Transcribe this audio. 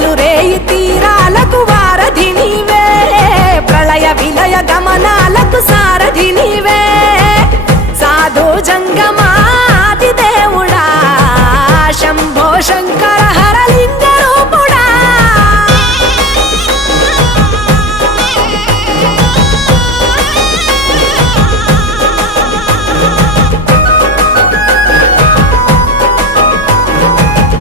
పగలు రేయి తీరాలకు వారధి నీవే ప్రళయ విలయ గమనాలకు సారథి నీవే సాధు జంగమ